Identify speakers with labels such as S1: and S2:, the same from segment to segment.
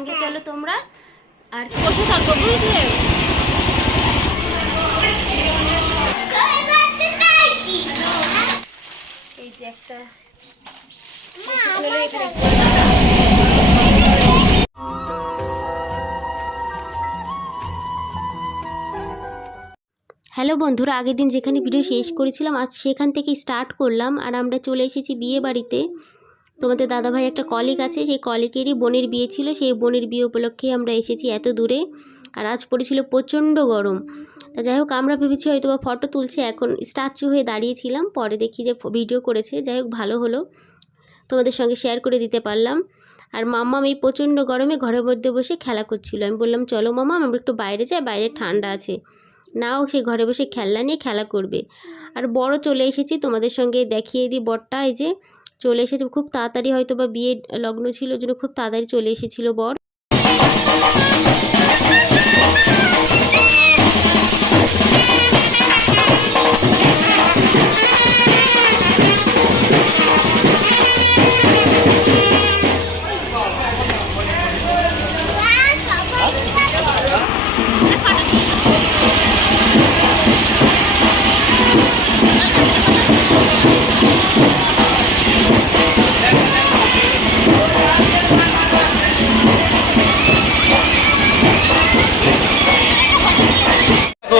S1: সঙ্গে চলো তোমরা আর বসে থাকো বুঝলে? এই যে একটা হ্যালো বন্ধুরা আগের দিন যেখানে ভিডিও শেষ করেছিলাম আজ সেখান থেকে স্টার্ট করলাম আর আমরা চলে এসেছি বিয়ে বাড়িতে। তোমাদের দাদাভাই একটা কলিগ আছে, সেই কলিগেরই বোনের বিয়ে ছিল, সেই বোনের বিয়ে উপলক্ষে আমরা এসেছি এত দূরে। আর আজ পড়েছিল প্রচণ্ড গরম। তা যাই হোক, আমরা ভেবেছি হয়তো বা ফটো তুলছে, এখন স্ট্যাচু হয়ে দাঁড়িয়েছিলাম, পরে দেখি যে ভিডিও করেছে, যাই হোক ভালো হলো। তোমাদের সঙ্গে শেয়ার করে দিতে পারলাম। আর মাম্মাম এই প্রচণ্ড গরমে ঘরের মধ্যে বসে খেলা করছিল। আমি বললাম, চলো মামা আমরা একটু বাইরে যাই, বাইরে ঠান্ডা আছে। নাও, সে ঘরে বসে খেলনা নিয়ে খেলা করবে। আর বড় চলে এসেছি, তোমাদের সঙ্গে দেখিয়ে দিই বরটা এই যে চলে এসেছে। খুব তাড়াতাড়ি হয়তো বা বিয়ে লগ্ন ছিল জন্য খুব তাড়াতাড়ি চলে এসেছিল বর।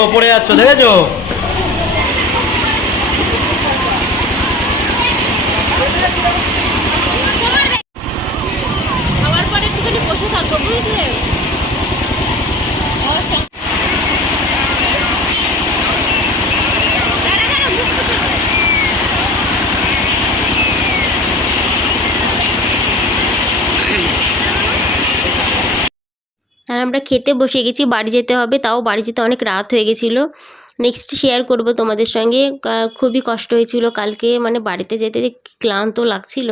S2: পড়ে যাচ্ছ দেখেছ
S1: খাওয়ার পরে একটুখানি বসে থাকব বুঝলে আর আমরা খেতে বসে গেছি, বাড়ি যেতে হবে, তাও বাড়ি যেতে অনেক রাত হয়ে গেছিল। নেক্সট শেয়ার করব তোমাদের সঙ্গে। খুবই কষ্ট হয়েছিল কালকে মানে বাড়িতে যেতে ক্লান্ত লাগছিল।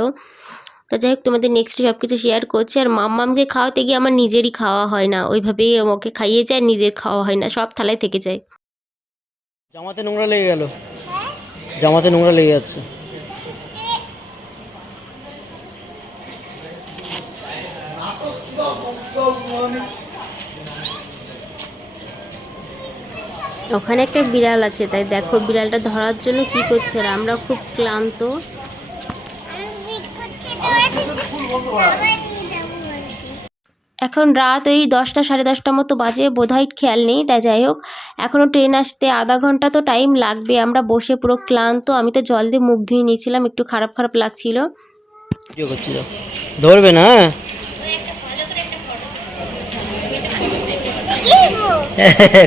S1: তা যাই হোক, তোমাদের নেক্সট সব কিছু শেয়ার করছি। আর মাম্মামকে খাওয়াতে গিয়ে আমার নিজেরই খাওয়া হয় না। ওইভাবেই ওকে খাইয়ে যায়, নিজের খাওয়া হয় না। সব থালায় থেকে যায়।
S2: জামাতে নোংরা লেগে গেল? জামাতে নোংরা লেগে যাচ্ছে।
S1: ওখানে একটা বিড়াল আছে তাই দেখো বিড়ালটা ধরার জন্য কি করছে আমরা খুব ক্লান্ত। এখন রাত ওই দশটা সাড়ে দশটা মতো বাজে বোধহয় খেয়াল নেই তাই যাই হোক। এখনও ট্রেন আসতে আধা ঘণ্টা তো টাইম লাগবে আমরা বসে পুরো ক্লান্ত। আমি তো জল দিয়ে মুখ ধুয়ে নিয়েছিলাম একটু খারাপ খারাপ লাগছিল।
S2: ধরবে না হ্যাঁ?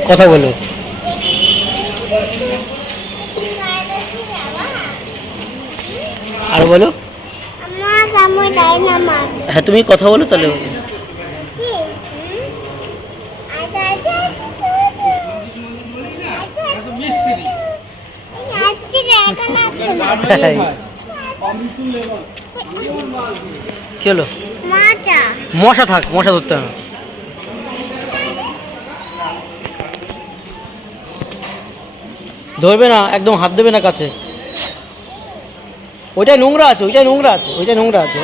S2: কথা বলো। আর বলো হ্যাঁ তুমি কথা বলো তাহলে।
S3: কি
S2: হলো মশা থাক, মশা ধরতে হবে। ধরবে না, একদম হাত দেবে না কাছে ওইটাই নোংরা আছে ওইটাই নোংরা আছে ওইটাই নোংরা আছে।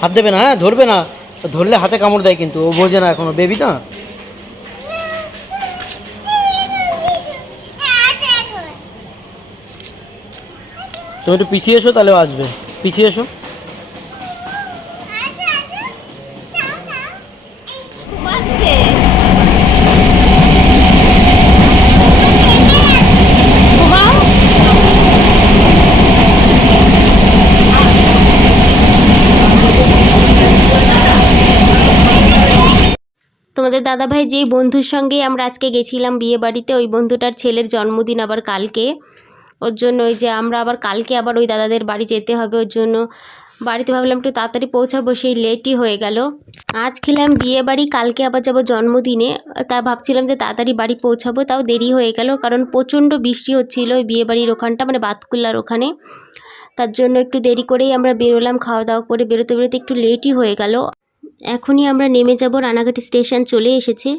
S2: হাত দেবে না হ্যাঁ ধরবে না। ধরলে হাতে কামড় দেয় কিন্তু, ও বোঝে না এখনও। বেবি না? তুমি একটু পিছিয়ে এসো, তাহলে আসবে। পিছিয়ে এসো।
S1: দাদাভাই, যেই বন্ধুর সঙ্গে আমরা আজকে গেছিলাম বিয়ে বাড়িতে, ওই বন্ধুটার ছেলের জন্মদিন আবার কালকে। ওর জন্য ওই যে আমরা আবার কালকে আবার ওই দাদাদের বাড়ি যেতে হবে, ওর জন্য বাড়িতে ভাবলাম একটু তাড়াতাড়ি পৌঁছাবো, সেই লেটই হয়ে গেল। আজ খেলাম বিয়ে বাড়ি, কালকে আবার যাব জন্মদিনে। তা ভাবছিলাম যে তাড়াতাড়ি বাড়ি পৌঁছাবো, তাও দেরি হয়ে গেল, কারণ প্রচণ্ড বৃষ্টি হচ্ছিল ওই বিয়ে বাড়ির ওখানটা মানে বাতকুল্লার ওখানে। তার জন্য একটু দেরি করেই আমরা বেরোলাম, খাওয়া দাওয়া করে বেরোতে বেরোতে একটু লেটই হয়ে গেল। এখনই আমরা নেমে যাব, রানাঘাট স্টেশন চলে এসেছে।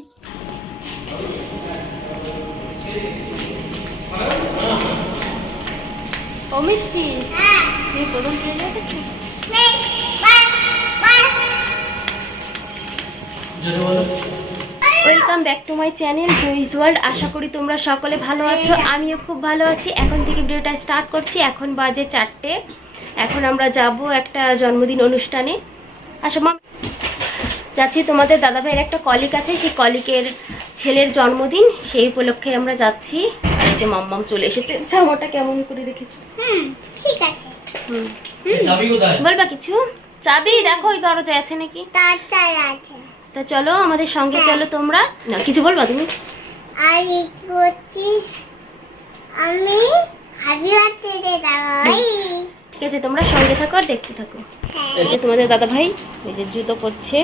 S1: Welcome back to my channel Joyee's world আশা করি তোমরা সকলে ভালো আছো, আমিও খুব ভালো আছি। এখন থেকে ভিডিওটা স্টার্ট করছি, এখন বাজে চারটে। এখন আমরা যাব একটা জন্মদিন অনুষ্ঠানে। আসো মা যাচ্ছি। তোমাদের দাদাভাইয়ের একটা কলিক আছে সেই কলিকের ছেলের জন্মদিন সেই উপলক্ষে আমরা যাচ্ছি। এই যে মাম্মাম চলে এসেছে। জামাটা কেমন করে রেখেছো?
S3: হুম ঠিক আছে।
S1: হুম।
S2: চাবি কোথায়?
S1: বলবা কিছু? চাবি দেখো ওই দরজায় আছে নাকি? তা চলো আমাদের সঙ্গে চলো তোমরা। না কিছু বলবা তুমি?
S3: আর এই করছি আমি
S1: ঠিক আছে তোমরা সঙ্গে থাকো আর দেখতে থাকো।
S3: হ্যাঁ।
S1: এই যে তোমাদের দাদা ভাই এই যে জুতো পরছে।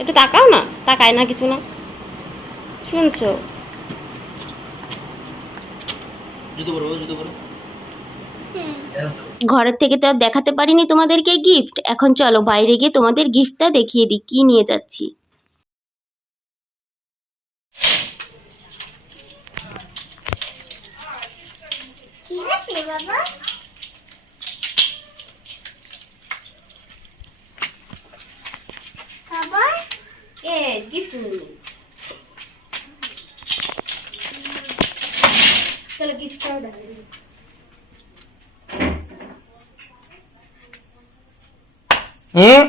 S1: একটু তাকাও না তাকায় না কিছু না। শুনছো। ঘরের থেকে তো আর দেখাতে পারিনি তোমাদেরকে গিফট এখন চলো বাইরে গিয়ে তোমাদের গিফটটা দেখিয়ে দিই কি নিয়ে যাচ্ছি।
S3: বাবা?
S1: দিই।
S2: হুম?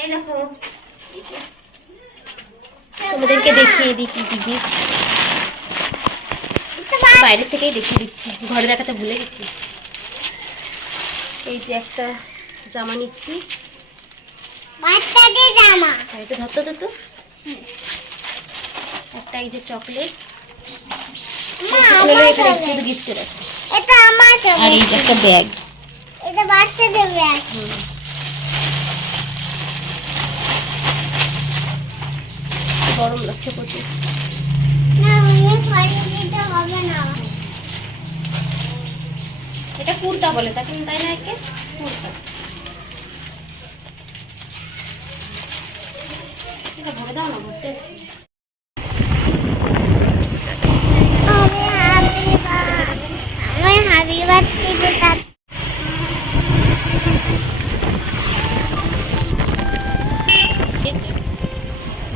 S1: এই দেখো। তোমাদেরকে দেখিয়ে দিই কি কি বাইরে থেকেই দেখিয়ে দিচ্ছি। ঘরে দেখাতে ভুলে গেছি। এই যে একটা জামা নিচ্ছি।
S3: বাচ্চাদের জামা।
S1: একটু ধরতো তো তো একটা এই যে চকলেট। গিফটের
S3: এটা আমার
S1: আর এই যে একটা ব্যাগ
S3: এটা বাচ্চাদের ব্যাগ
S1: গরম লাগছে প্রচুর।
S3: না আমি খাইয়ে দিতে হবে না
S1: এটা কুর্তা বলে, তাকে তাই না একে কুর্তা ভরে দাও না ভরতে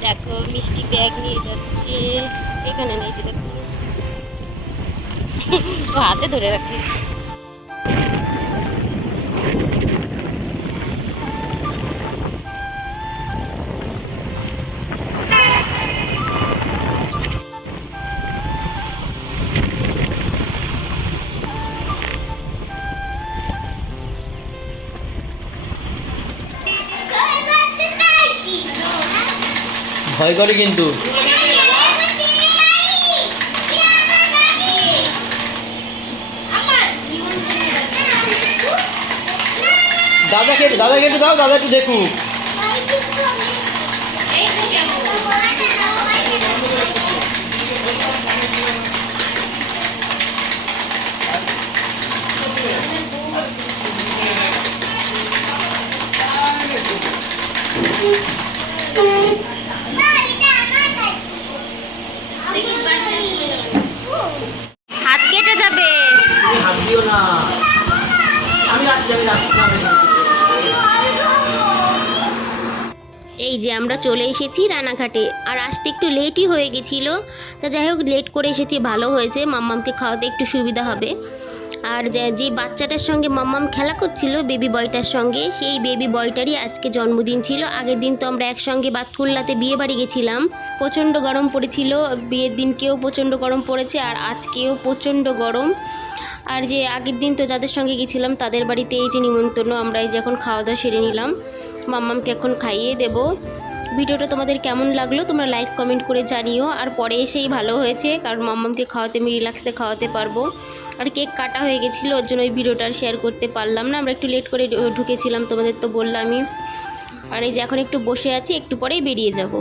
S1: দেখো, মিষ্টি ব্যাগ নিয়ে যাচ্ছে। এখানে নিয়েছে দেখো। হাতে ধরে রাখি।
S2: ভয় করে কিন্তু। দাদাকে দাদাকে একটু দাও দাদা একটু দেখুক।
S1: এই যে আমরা চলে এসেছি রানাঘাটে। আর আসতে একটু লেটই হয়ে গেছিল। তা যাই হোক লেট করে এসেছি, ভালো হয়েছে। মাম্মামকে খাওয়াতে একটু সুবিধা হবে। আর যে যে বাচ্চাটার সঙ্গে মাম্মাম খেলা করছিল বেবি বয়টার সঙ্গে, সেই বেবি বয়টারই আজকে জন্মদিন ছিল। আগের দিন তো আমরা একসঙ্গে বাতকুল্লাতে বিয়ে বাড়ি গেছিলাম। প্রচণ্ড গরম পড়েছিল। বিয়ের দিনকেও প্রচণ্ড গরম পড়েছে। আর আজকেও প্রচণ্ড গরম। আর যে আগের দিন তো যাদের সঙ্গে গেছিলাম, তাদের বাড়িতে এই যে নিমন্ত্রণ, আমরা এই যে এখন খাওয়া দাওয়া সেরে নিলাম। মাম্মামকে এখন খাইয়ে দেব। ভিডিওটা তোমাদের কেমন লাগল, তোমরা লাইক কমেন্ট করে জানিও। আর পরে এসেই ভালো হয়েছে, কারণ মাম্মামকে খাওয়াতে, আমি রিল্যাক্সে খাওয়াতে পারব। আর কেক কাটা হয়ে গেছিল, ওর জন্য ওই ভিডিওটা শেয়ার করতে পারলাম না। আমরা একটু লেট করে ঢুকেছিলাম, তোমাদের তো বললামই। আর এই যে এখন একটু বসে আছি, একটু পরেই বেরিয়ে যাব।